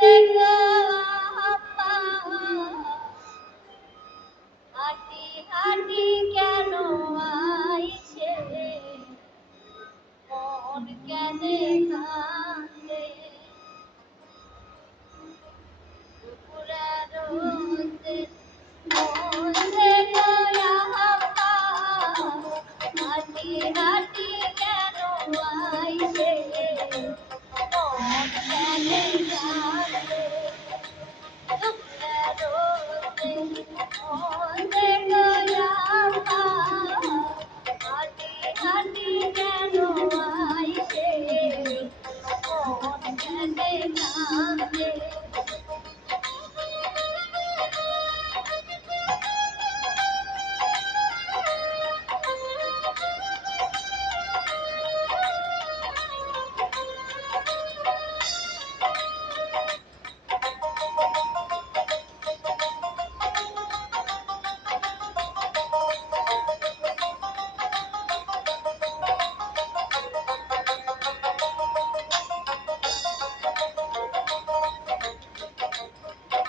দেখো আপা, হাঁটি হাঁটি কেন আইছে, মন কেনে কান্দে, দুপুরের রোদে মন দেখো আপা, হাঁটি হাঁটি কেন আইছে, মন কেনে কান্দে, দুপুরের রোদে মন দেখো আপা, হাঁটি হাঁটি কেন আইছে, মন কেনে কান্দে।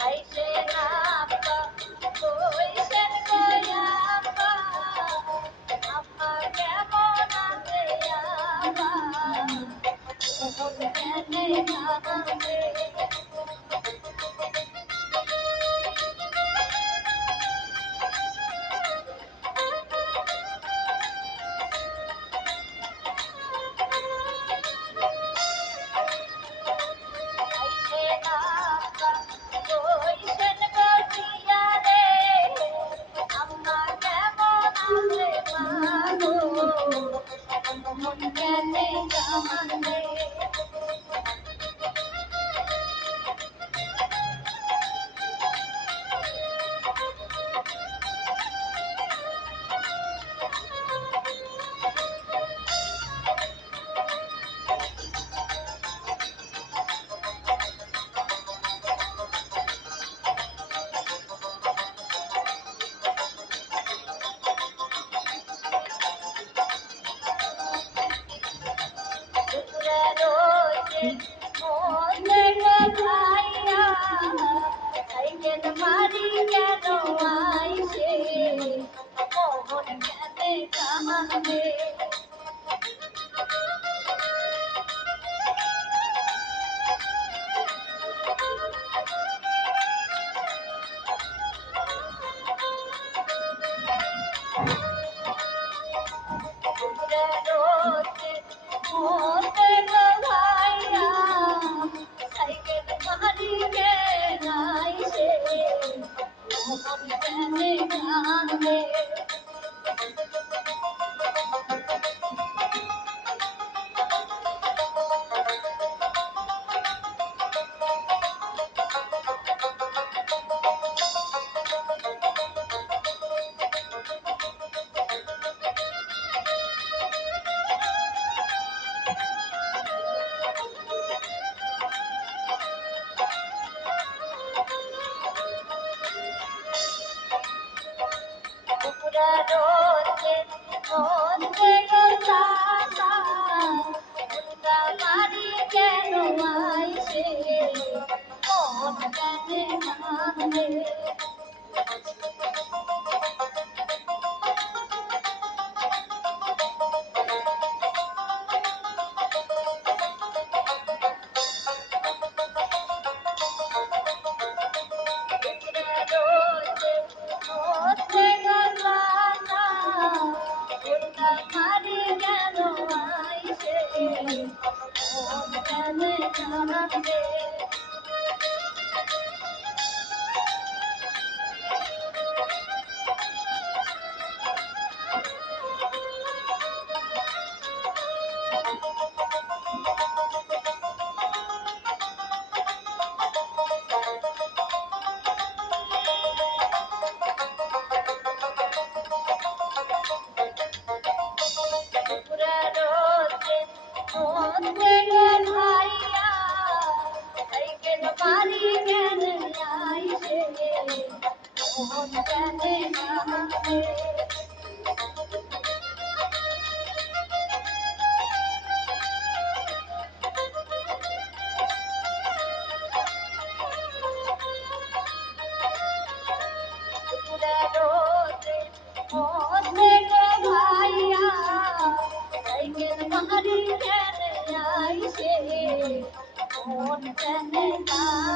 আইসে না আপা, কইছেন কই আপা, আপা কেমন আছে আপা, মন কেনে কান্দে, আইসে না আপা, কইছেন গতিয়া রে, আপা কেমন আছে মাগো, মন কেনে কান্দে। দুপুরের রোদে মন দেখো ভাইয়া, সাইকেল মারি কেন আইছে, মন কেনে কান্দে, দুপুরের রোদে মন দেখো ভাইয়া, সাইকেল মারি কেন আইছে, মন কেনে কান্দে। দুপুরের রোদে মন দেখো চাচা, মুন্ডা মারি কেন আইছে, মন কেনে কান্দে, দুপুরের রোদে মন দেখো চাচা, মুন্ডা মারি কেন আইছে, মন কেনে কান্দে। দুপুরের রোদে মন দেখো ভাইয়া, সাইকেল মারি কেন আইছে, মন কেনে কান্দে, कहता